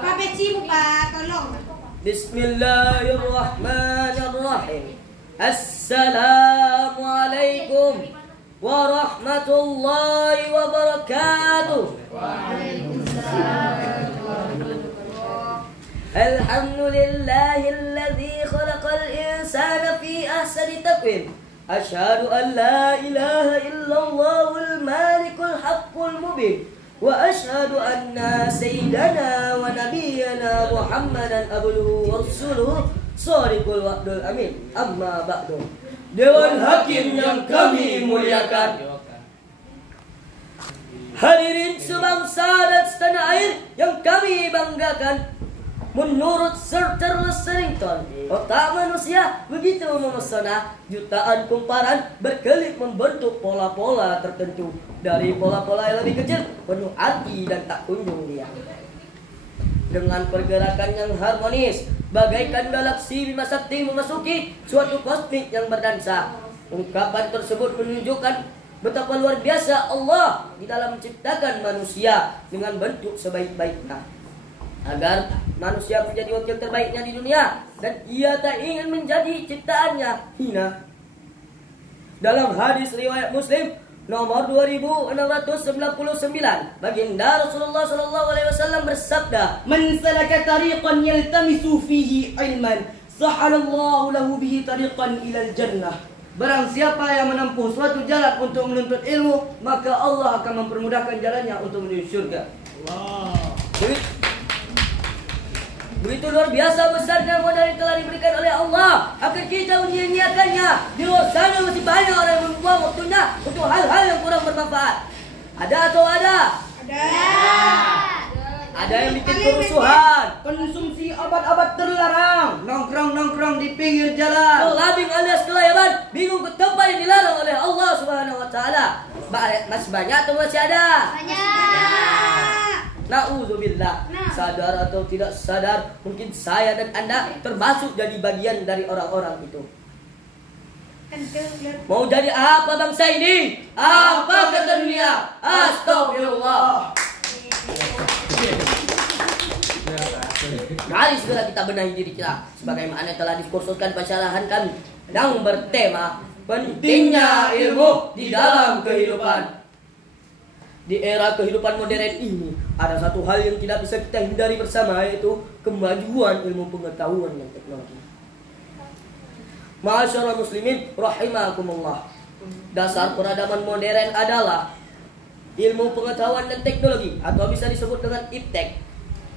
Pak Beci Pak, tolong. Bismillahirrahmanirrahim. Assalamualaikum warahmatullahi wabarakatuh. Alhamdulillahilladzi khalaqal insana fi ahsani taqwim. Asyhadu an la ilaha illallahul malikul haqqul mubin. Wa asyhadu anna sayyidana wa nabiyyana Muhammadan abduhu wa rasuluhu shadiqul wa'dul amin. Amma ba'du. Dewan Hakim yang kami muliakan, hadirin sebangsa dan setanah air yang kami banggakan, menurut Sir Charles Sherrington, otak manusia begitu memesona, jutaan kumparan berkelip membentuk pola-pola tertentu. Dari pola-pola yang lebih kecil, penuh arti dan tak kunjung dia. Dengan pergerakan yang harmonis, bagaikan galaksi Bima Sakti memasuki suatu kosmik yang berdansa. Ungkapan tersebut menunjukkan betapa luar biasa Allah di dalam menciptakan manusia dengan bentuk sebaik-baiknya, agar manusia menjadi wakil terbaiknya di dunia, dan ia tak ingin menjadi ciptaannya hina. Dalam hadis riwayat Muslim nomor 2699, baginda Rasulullah SAW bersabda, "Man salaka tariqan yaltamisu fihi ilman, sahalallahu lahu bihi tariqan ilal jannah." Barang siapa yang menempuh suatu jalan untuk menuntut ilmu, maka Allah akan mempermudahkan jalannya untuk menuju surga. Allah. Begitu luar biasa besarnya modal yang telah diberikan oleh Allah, agar kita menyia-nyiakannya. Di luar sana masih banyak orang yang membuang waktunya untuk hal-hal yang kurang bermanfaat. Ada atau ada? Ada. Ada yang bikin kerusuhan, Konsumsi obat-obat terlarang, nongkrong-nongkrong di pinggir jalan, kelabing alias kelayaban, bingung ke tempat yang dilarang oleh Allah Subhanahu wa taala. Masih banyak atau masih ada? Banyak. Na'udzubillah. Sadar atau tidak sadar, mungkin saya dan Anda termasuk jadi bagian dari orang-orang itu. Mau jadi apa bangsa ini? Apa kata dunia? Astagfirullah. Mari segera kita benahi diri kita, sebagaimana telah diskursuskan pasyarahan kami yang bertema pentingnya ilmu di dalam kehidupan. Di era kehidupan modern ini, ada satu hal yang tidak bisa kita hindari bersama, yaitu kemajuan ilmu pengetahuan dan teknologi. Ma'asyiral muslimin rahimakumullah. Dasar peradaban modern adalah ilmu pengetahuan dan teknologi, atau bisa disebut dengan iptek.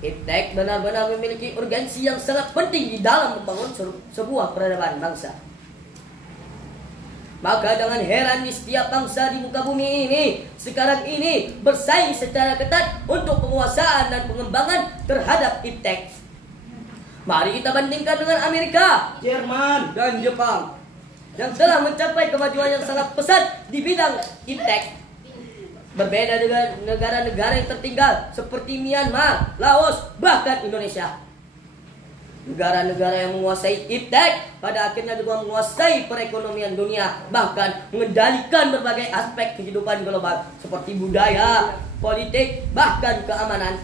Iptek benar-benar memiliki urgensi yang sangat penting di dalam membangun sebuah peradaban bangsa. Maka jangan heran di setiap bangsa di muka bumi ini sekarang ini bersaing secara ketat untuk penguasaan dan pengembangan terhadap iptek. Mari kita bandingkan dengan Amerika, Jerman, dan Jepang yang telah mencapai kemajuan yang sangat pesat di bidang iptek. Berbeda dengan negara-negara yang tertinggal seperti Myanmar, Laos, bahkan Indonesia. Negara-negara yang menguasai iptek pada akhirnya juga menguasai perekonomian dunia, bahkan mengendalikan berbagai aspek kehidupan global seperti budaya, politik, bahkan keamanan.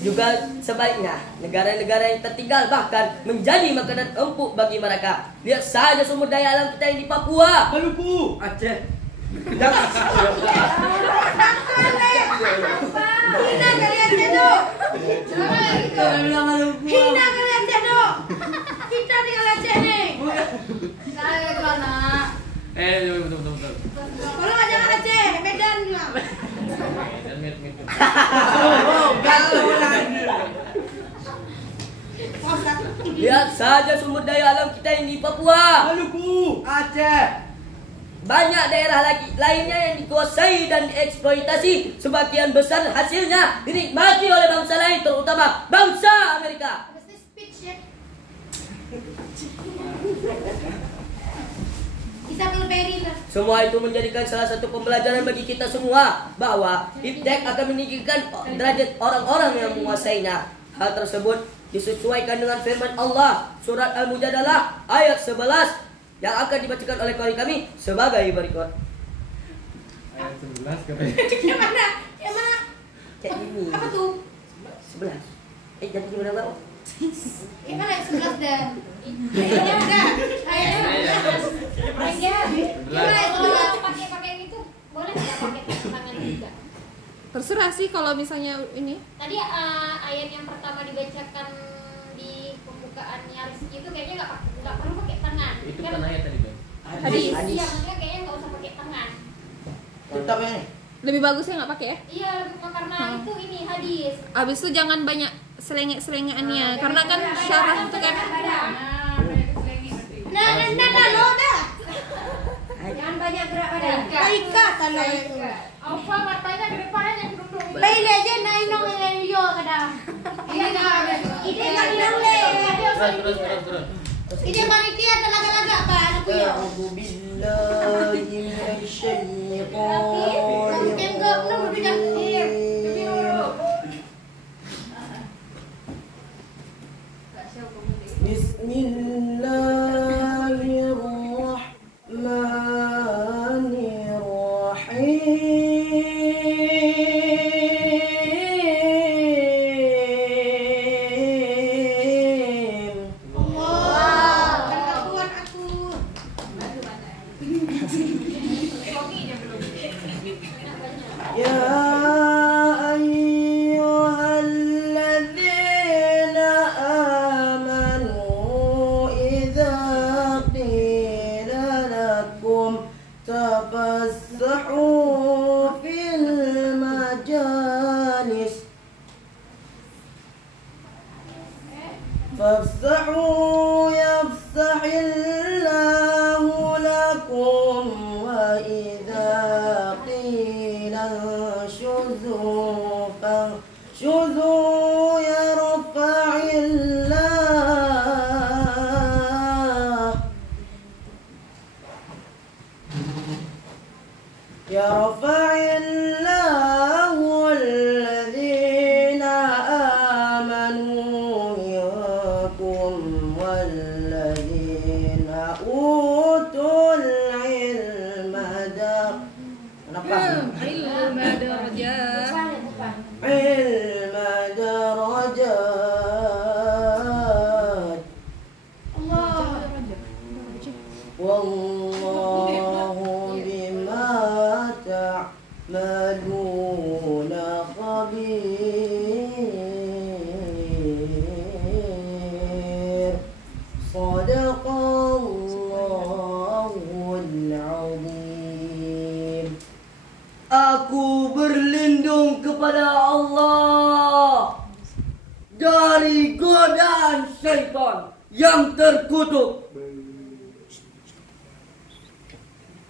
Juga sebaliknya, negara-negara yang tertinggal bahkan menjadi makanan empuk bagi mereka. Lihat saja sumber daya alam kita yang di Papua, Maluku, Aceh. Hina kalian cedok. Hina kalian cedok. Kita tinggal Aceh nih. Saya ke mana? Betul. Kalau nggak jangan Aceh, Medan bilang. Lihat saja sumber daya alam kita yang di Papua, Maluku, Aceh. banyak daerah lainnya yang dikuasai dan dieksploitasi. Sebagian besar hasilnya dinikmati oleh bangsa lain, terutama bangsa Amerika. Semua itu menjadikan salah satu pembelajaran bagi kita semua bahwa iptek akan meninggikan derajat orang-orang yang menguasainya. Hal tersebut disesuaikan dengan firman Allah surat Al-Mujadalah ayat 11 yang akan dibacakan oleh kami sebagai berikut. 11 katanya. Yang mana? Yang mana? Cek ini. Apa tuh? 11. Jadi gimana Bang? Yang mana yang 11 dah? Kayaknya udah. Kayaknya udah. Gimana yang 11? Pakai gitu boleh nggak pakai tangan juga? Terserah sih kalau misalnya ini. Tadi ayat yang pertama dibacakan di pembukaan Rizki itu kayaknya nggak perlu pakai tangan. Itu Kan- kan ayat tadi kan. Hadis. Iya, maksudnya kayaknya nggak usah pakai tangan. Tetap ya. Lebih bagusnya nggak pakai ya. Iya, karena itu ini hadis. Abis itu jangan banyak selengek-selengeannya karena kan syarah itu kan. Nah, lo dah. Jangan banyak gerak badan. Baika tanah itu. Apa matanya ke depannya yang duduk. Baik aja na inong yang yo kada. Ini kan inong le. Terus. Ini panitia talaga-laga apa anak yo. A'udzu billahi minasy syaithanir Enggak, belum udah jangan. Bismillahirrahmanirrahim. Wow, ketahuan aku. Ya ayyuhalladzina amanu idza qila lakum tafassahu fil majalis fafsahu yafsahillahu lakum wa idza qila shuzu fanshuzu yarfa'illahu alladhina amanu minkum walladhina utul ilma Ilmu darajat. ilma darajat wallahu bima ta'maluna khabir. Shadaqallahul azim. Aku berlindung kepada Allah dari godaan syaitan yang terkutuk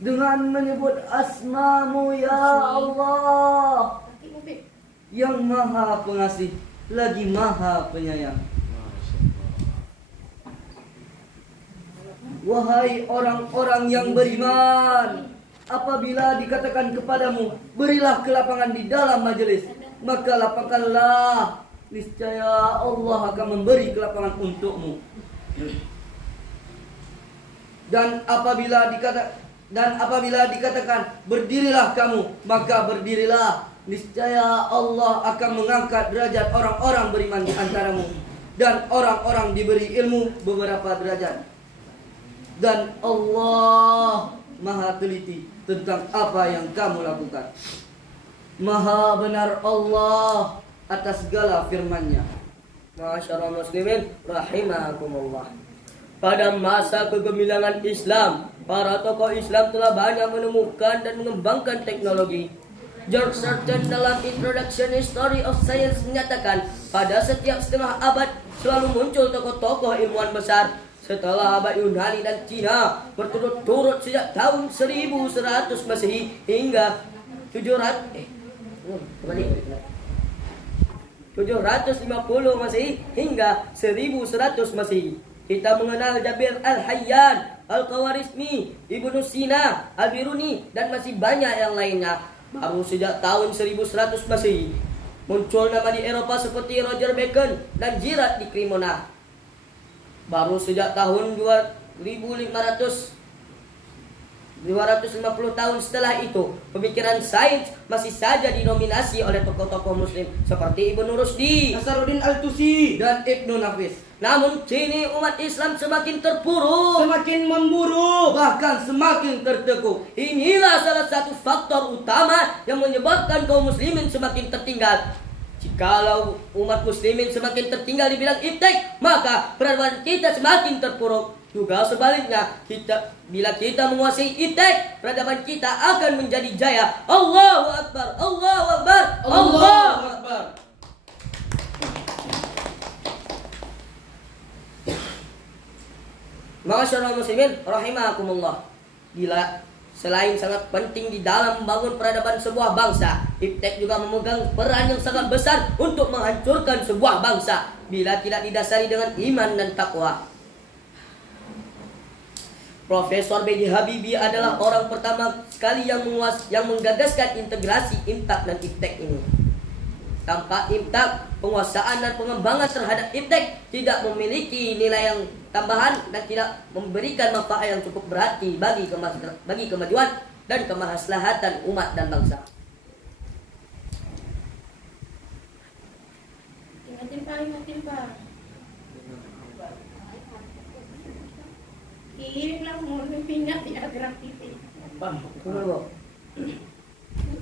dengan menyebut asmamu ya Allah yang maha pengasih lagi maha penyayang. Wahai orang-orang yang beriman, apabila dikatakan kepadamu, berilah kelapangan di dalam majelis, maka lapangkanlah, niscaya Allah akan memberi kelapangan untukmu. Dan apabila dikatakan berdirilah kamu, maka berdirilah, niscaya Allah akan mengangkat derajat orang-orang beriman di antaramu, dan orang-orang diberi ilmu beberapa derajat. Dan Allah Maha teliti tentang apa yang kamu lakukan. Maha benar Allah atas segala firman-Nya. Masyaallah muslimin rahimakumullah. Pada masa kegemilangan Islam, para tokoh Islam telah banyak menemukan dan mengembangkan teknologi. George Sarton dalam Introduction History of Science menyatakan, pada setiap setengah abad selalu muncul tokoh-tokoh ilmuwan besar. Setelah abad Yunani dan Cina berturut-turut sejak tahun 1100 Masehi hingga 750 Masehi hingga 1100 Masehi. Kita mengenal Jabir Al-Hayyan, Al-Khawarizmi, Ibnu Sina, Al-Biruni, dan masih banyak yang lainnya. Baru sejak tahun 1100 Masehi muncul nama di Eropa seperti Roger Bacon dan Girard di Cremona. Baru sejak tahun 2500 250 tahun setelah itu, pemikiran sains masih saja didominasi oleh tokoh-tokoh muslim seperti Ibnu Rusdi, Nasaruddin Al-Tusi, dan Ibnu Nafis. Namun kini umat Islam semakin terpuruk, Semakin memburuk. bahkan semakin tertekuk. Inilah salah satu faktor utama yang menyebabkan kaum muslimin semakin tertinggal. Jikalau umat muslimin semakin tertinggal di bidang iptek, maka peradaban kita semakin terpuruk. Juga sebaliknya, bila kita menguasai iptek, peradaban kita akan menjadi jaya. Allahu Akbar, Allahu Akbar, Allahu Akbar. Ma'asyiral muslimin rahimakumullah. Bila selain sangat penting di dalam membangun peradaban sebuah bangsa, iptek juga memegang peran yang sangat besar untuk menghancurkan sebuah bangsa bila tidak didasari dengan iman dan takwa. Profesor B.J. Habibie adalah orang pertama sekali yang menggagaskan integrasi imtak dan iptek ini. Tanpa imtak, penguasaan dan pengembangan terhadap iptek tidak memiliki nilai yang tambahan dan tidak memberikan manfaat yang cukup berarti bagi kemajuan dan kemaslahatan umat dan bangsa. Timpa. Kirimlah mau pindah tidak gerak TV.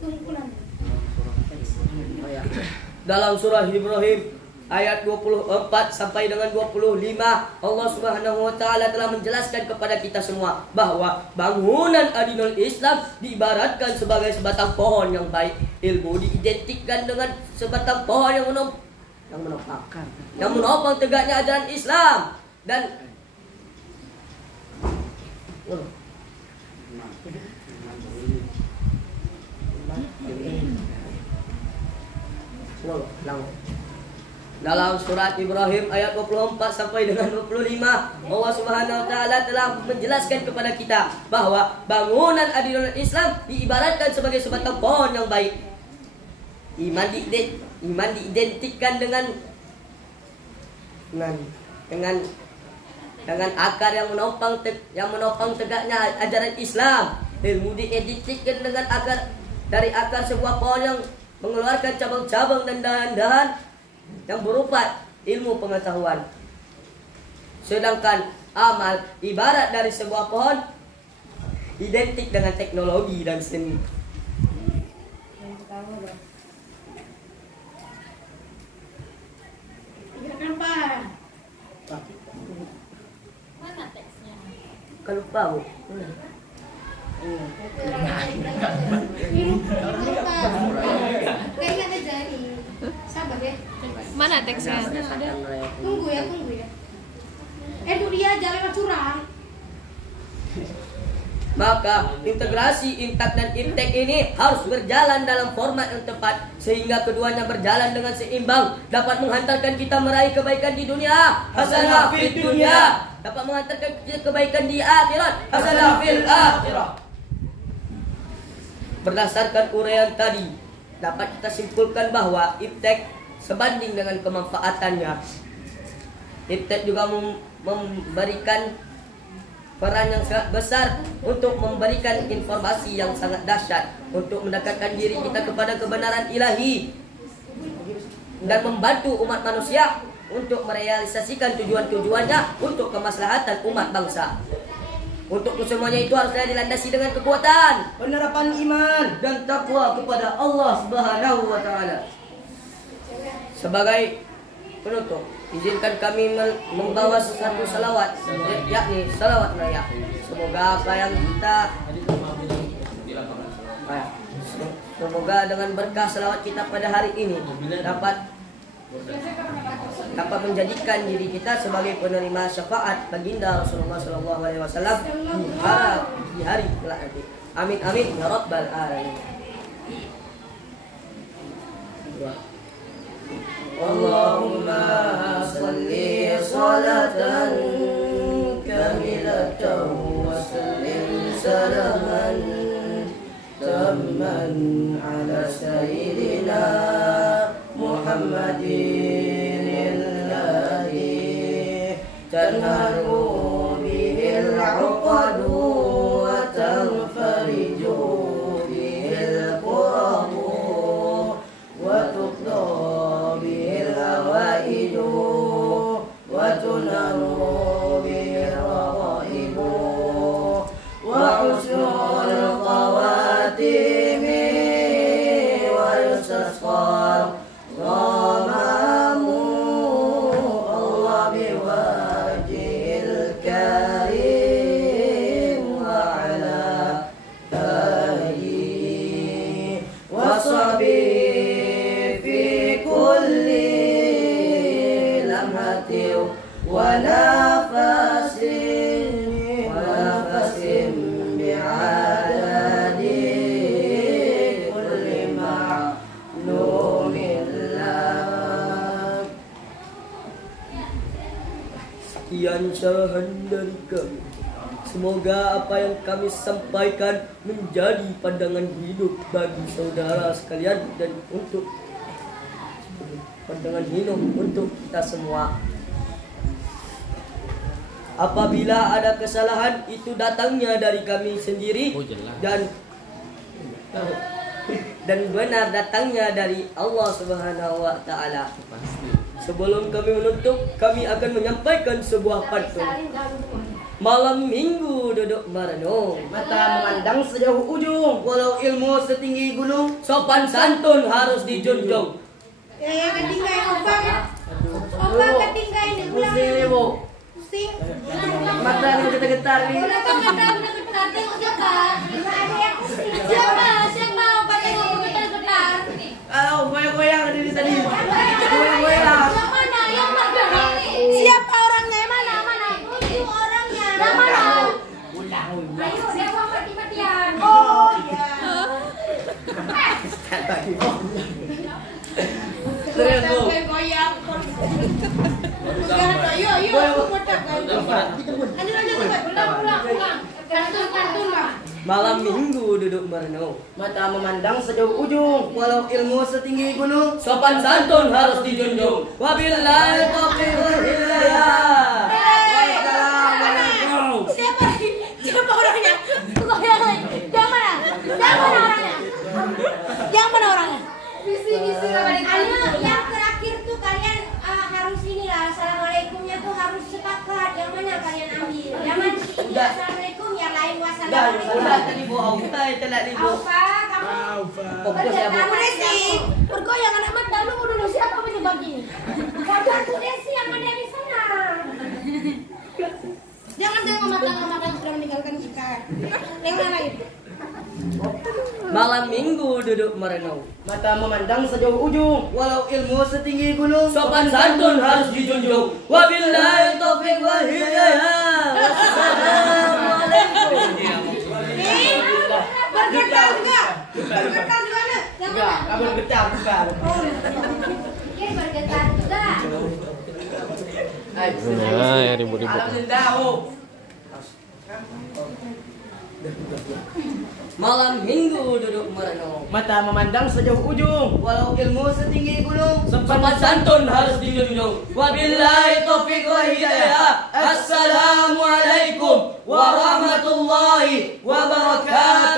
Tunggulan. Dalam surah Ibrahim ayat 24 sampai dengan 25, Allah Subhanahu wa taala telah menjelaskan kepada kita semua bahwa bangunan adinul Islam diibaratkan sebagai sebatang pohon yang baik. Ilmu diidentikan dengan sebatang pohon yang menopang tegaknya ajaran Islam dan dalam surat Ibrahim ayat 24 sampai dengan 25, Allah Subhanahu wa taala telah menjelaskan kepada kita bahwa bangunan adinul Islam diibaratkan sebagai sebatang pohon yang baik. Iman diidentikan dengan akar yang menopang tegaknya ajaran Islam. Ilmu diidentikan dengan akar sebuah pohon yang mengeluarkan cabang-cabang dan dahan-dahan yang berupa ilmu pengetahuan. Sedangkan amal ibarat dari sebuah pohon identik dengan teknologi dan seni. Mana teksnya? Kan lupa, Bu. Kayaknya ada jari. Sabar ya. Mana teksnya? Tunggu ya. Itu dia jangan curang. Maka integrasi imtak dan iptek ini harus berjalan dalam format yang tepat sehingga keduanya berjalan dengan seimbang, dapat menghantarkan kita meraih kebaikan di dunia, hasanah fid dunya, dapat menghantarkan kebaikan di akhirat, hasanah fil akhirah. Berdasarkan uraian tadi, dapat kita simpulkan bahwa iptek sebanding dengan kemanfaatannya. Iptek juga memberikan peran yang sangat besar untuk memberikan informasi yang sangat dahsyat untuk mendekatkan diri kita kepada kebenaran ilahi dan membantu umat manusia untuk merealisasikan tujuan-tujuannya untuk kemaslahatan umat bangsa. Untuk semuanya itu harus dilandasi dengan kekuatan, Penerapan iman. dan takwa kepada Allah Subhanahu wa taala. Sebagai penutup, izinkan kami membawa satu salawat, yakni salawat raya. Semoga apa yang kita semoga dengan berkah salawat kita pada hari ini dapat menjadikan diri kita sebagai penerima syafaat baginda Rasulullah SAW di hari kelak nanti. Amin amin ya rabbal alamin. Allahumma salli salatan kamilatan wa sallim salaman tamman ala sayyidina Muhammadin tanhalu bihil uqadu wa tanfa asqal. Ramamu Allah biwajhil karim wa ala alihi wa sahbihi fi kulli lamhatin wa nafasin bi'adadi kulli ma'lumin lak. Sekian syarahan dari kami. Semoga apa yang kami sampaikan menjadi pandangan hidup bagi saudara sekalian dan untuk pandangan hidup untuk kita semua. Apabila ada kesalahan itu datangnya dari kami sendiri dan benar datangnya dari Allah Subhanahu wa taala. Sebelum kami menutup, kami akan menyampaikan sebuah pantun. Malam minggu duduk merenung, Mata memandang sejauh ujung, walau ilmu setinggi gunung, sopan santun harus dijunjung. Yang ketinggalan opa kan? Opa ketinggalan di bulan. pusing nih bu. Pusing. Mata nih getar-getar nih. Udah kan udah getar tengok siapa? Nggak ada yang pusing. Siapa opa tengok getar-getar? Goyang-goyang diri tadi. Goyang-goyang. Yang mana? Yang mana? Siapa orangnya? Yang mana? Itu orangnya. Yang mana? Ayo, dewa mati-matian. Oh iya. Serius bu. Goyang. Yuk, aku kotak. Lanjut, pulang. Kantun, Bang. Malam minggu duduk merenung, Mata memandang sejauh ujung, walau ilmu setinggi gunung, sopan santun harus dijunjung. Wabillahi taufiq wal hidayah. Assalamualaikum. Siapa orangnya? Yang mana orangnya? Yang mana orangnya? Visi-visi balik Anu, yang terakhir tuh kalian harus inilah assalamualaikumnya tuh harus sepakat. Yang mana kalian ambil? Yang mana ini assalamualaikum, yang lain wassalamualaikum. Udah tadi bu, kita telat nih bu. Alfa, kamu Fokus ya bu. Kamu Desi, bergoyang anak mata dulu siapa penyebab ini? Bantu Desi yang ada di sana. Jangan tengok mata sudah meninggalkan kita. Tengok yang lain. Malam minggu duduk merenung, Mata memandang sejauh ujung, walau ilmu setinggi gunung, sopan santun harus dijunjung. Wabillahi taufiq wal hidayah. Bergetar juga. Bergetar juga nih. Yang enggak, mana? kamu getar bukan. Dia bergetar juga. Nah, ya ribut-ribut. Alhamdulillah bu. Malam minggu duduk merenung, Mata memandang sejauh ujung, walau ilmu setinggi gunung, sopan santun harus dijunjung. Wabillahi taufiq wal hidayah. Assalamualaikum warahmatullahi wabarakatuh.